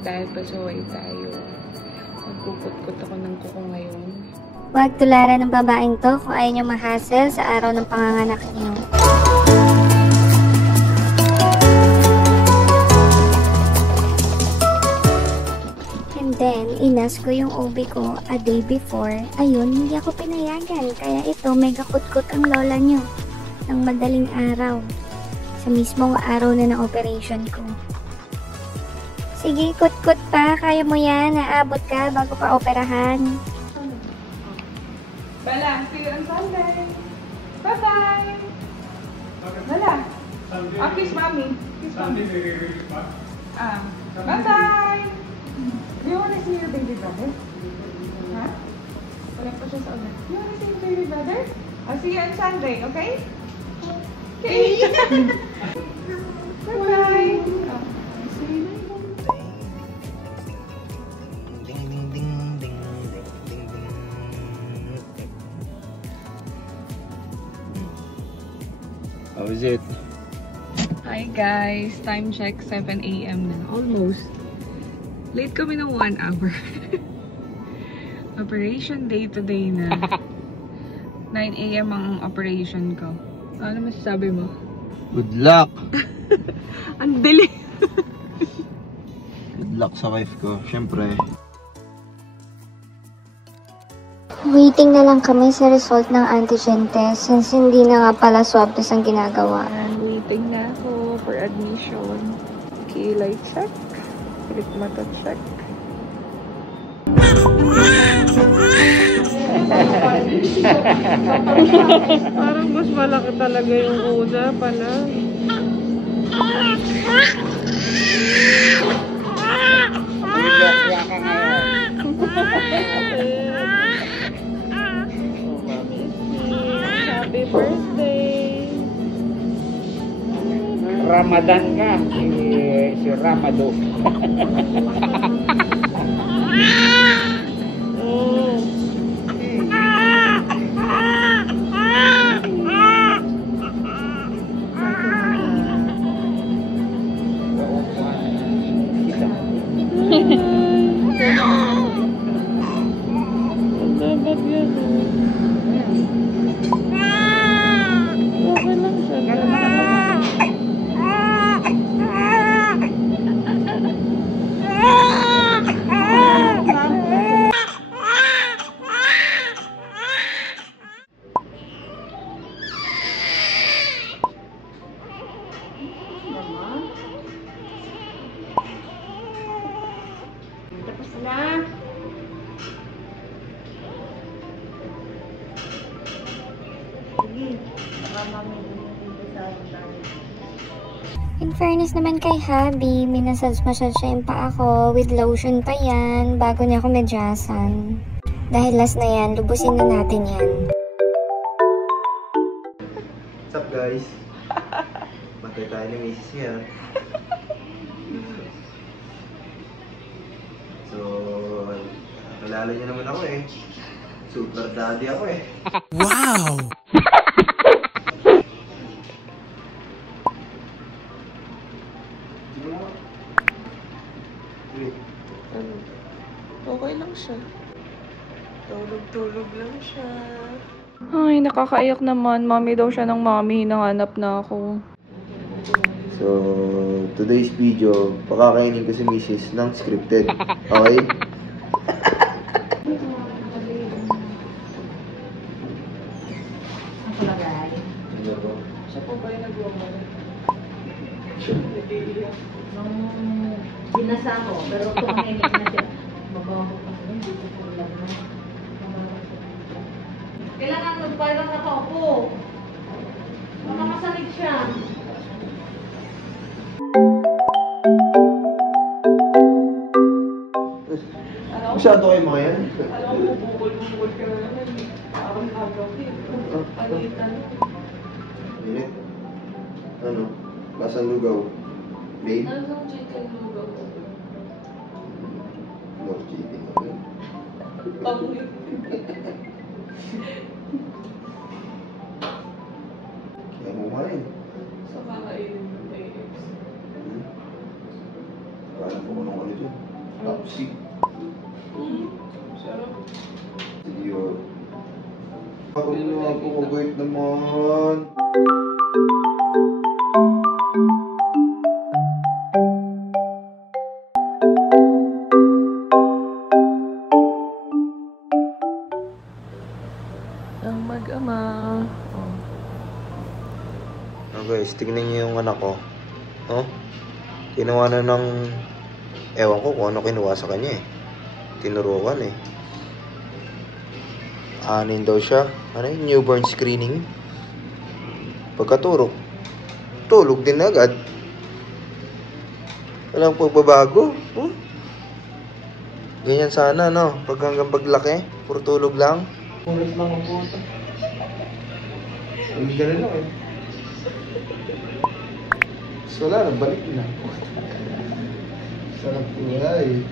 Dahil pasaway tayo. Magpuput-put ako ng kuko ngayon. Huwag tularan ng babaeng to kung ayaw niyo ma-hassle sa araw ng panganganak niyo. And then, inas ko yung ubi ko a day before. Ayun, hindi ako pinayagan. Kaya ito, mega kutkot ang lola niyo ng madaling araw. Sa mismong araw na ng operation ko. Sige, kutkot pa. Kaya mo yan. Naabot ka bago pa operahan. Bala, see you on Sunday. Bye-bye. Bala. Kiss mommy. Kiss mommy. Bye-bye. Do you want to see your baby brother? Ha? Wala pa siya sa ulit. Do you want to see your baby brother? I'll see you on Sunday, okay? Okay. Bye-bye. See you. How is it? Hi guys, time check 7 AM na. Almost. Late kami ng 1 hour. Operation day today na. 9 AM ang operation ko. Ano masasabi mo? Good luck! Ang dali! Good luck sa wife ko, syempre. Waiting na lang kami sa result ng antigen test since hindi na nga pala swab test ang ginagawa. Waiting na ako for admission. Kilay check. Mata check. Parang mas malaki talaga yung una pala. Happy birthday! Ramadan ka, si Ramado. Dapat yan. Okay lang siya. Tapos na. In fairness naman kay Habi, minasage-massage siya yung paa ko with lotion pa yan bago niya ako medyasan. Dahil last na yan, lubusin na natin yan. What's up guys? Matay tayo ng misis niya. So, nakilala niyo naman ako eh. Super daddy ako eh. Wow! Okay lang siya. Tulog-tulog lang siya. Ay, nakakaiyak naman. Mami daw siya ng mami. Hinanganap na ako. So, today's video, pakakainin ko si misis ng scripted. Okay? Ang palagay. Siya po ba yung nag-uumay? Nung binasa ko, pero tumahimik na siya. Mabaho pa. Hindi ko po lang na. Kailangan magparang nakaupo. Makakasalig siya. Masyado kayo mga yan. Alam mo, bubukol-bukol ka na naman. Parang agawin. Palitan. Init. Ano? Lasang lugaw. Babe? Anong chicken lugaw? No cheating. Pangit. Kaya mo kumain. So, kakainin ng AFs. Parang po nung ano dyan. Tapsig. Sarap. Sige yun. Ako na po, mabait naman. Ang mag-ama. Oh. Oh guys, tignan niyo yung anak ko. Oh? Kinuha na ng... Ewan ko kung ano kinuha sa kanya eh. Tinurukan eh. Anin daw siya. Ano yung newborn screening? Pagkaturok, tulog din agad. Walang pagbabago. Oh? Ganyan sana, no? Pag hanggang paglaki, puro tulog lang. Ulit lang ang puso. Ang gano'n lang eh. So wala, nagbalik na. Sarap wala eh.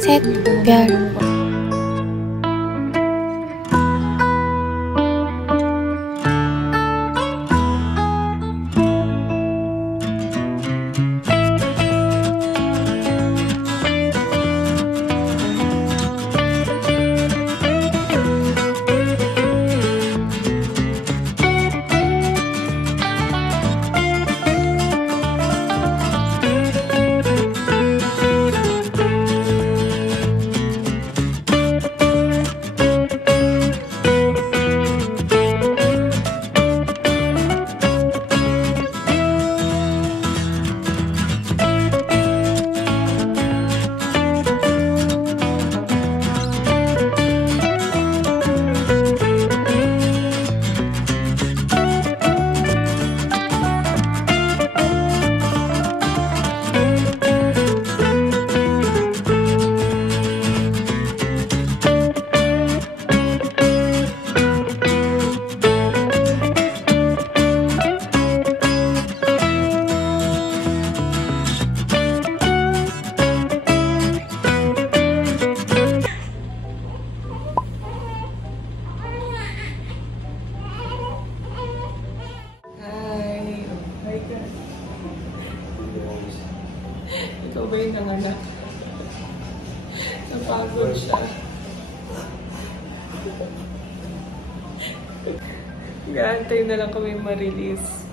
Set, girl. Ikaw ba yung nanganak? Napagod siya. Gaantay na lang kami ma-release.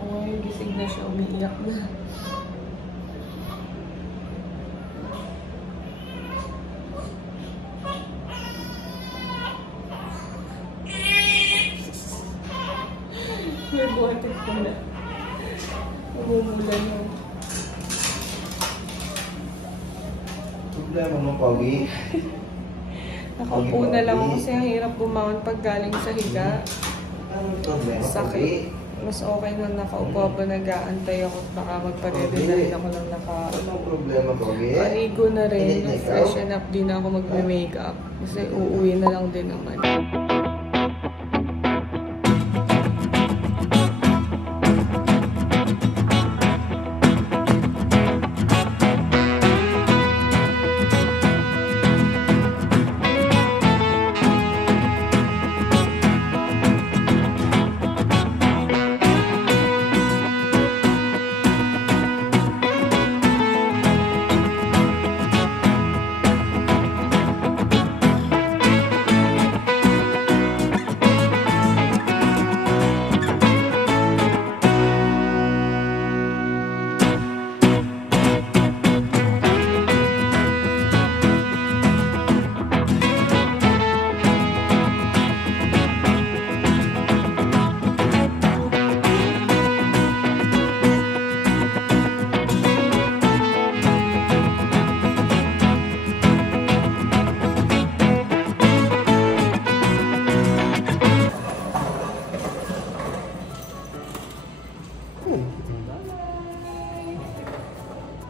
Oh, gising na siya. Umiiyak na. May buhatit ko na. Umumula yun. Problema mo, Pogi. Nakaupo na lang ako kasi ang hirap bumangon pag galing sa higa. Anong problema, Pogi? Sakit. Mas okay na nakaupo pa nag-aantay ako at baka magpa-ready na rin ako ng Anong problema, Pogi? Paligo na rin. Init na ikaw? Freshen up din ako mag-makeup. Kasi uuwi na lang din naman.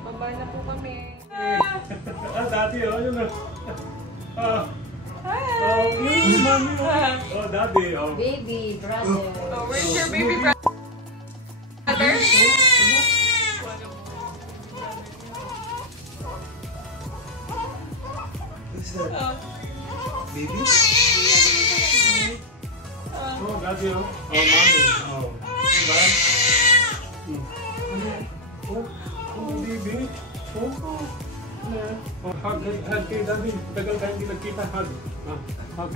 Baba na po kami. Daddy, yun na. Hi! Yun, mami. Daddy, Baby, brother. Oh, where's your baby brother? What's that? Oh. Baby? Daddy, mommy. Diba? Baby. Hug kay Daddy. Tagal tayo hindi nagkita. Hug. Hug.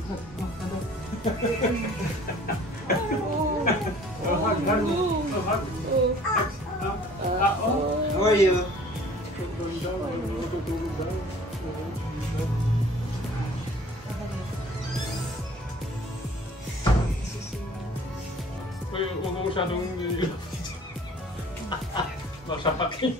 How are you? Huwag mo masyadong... Masakit.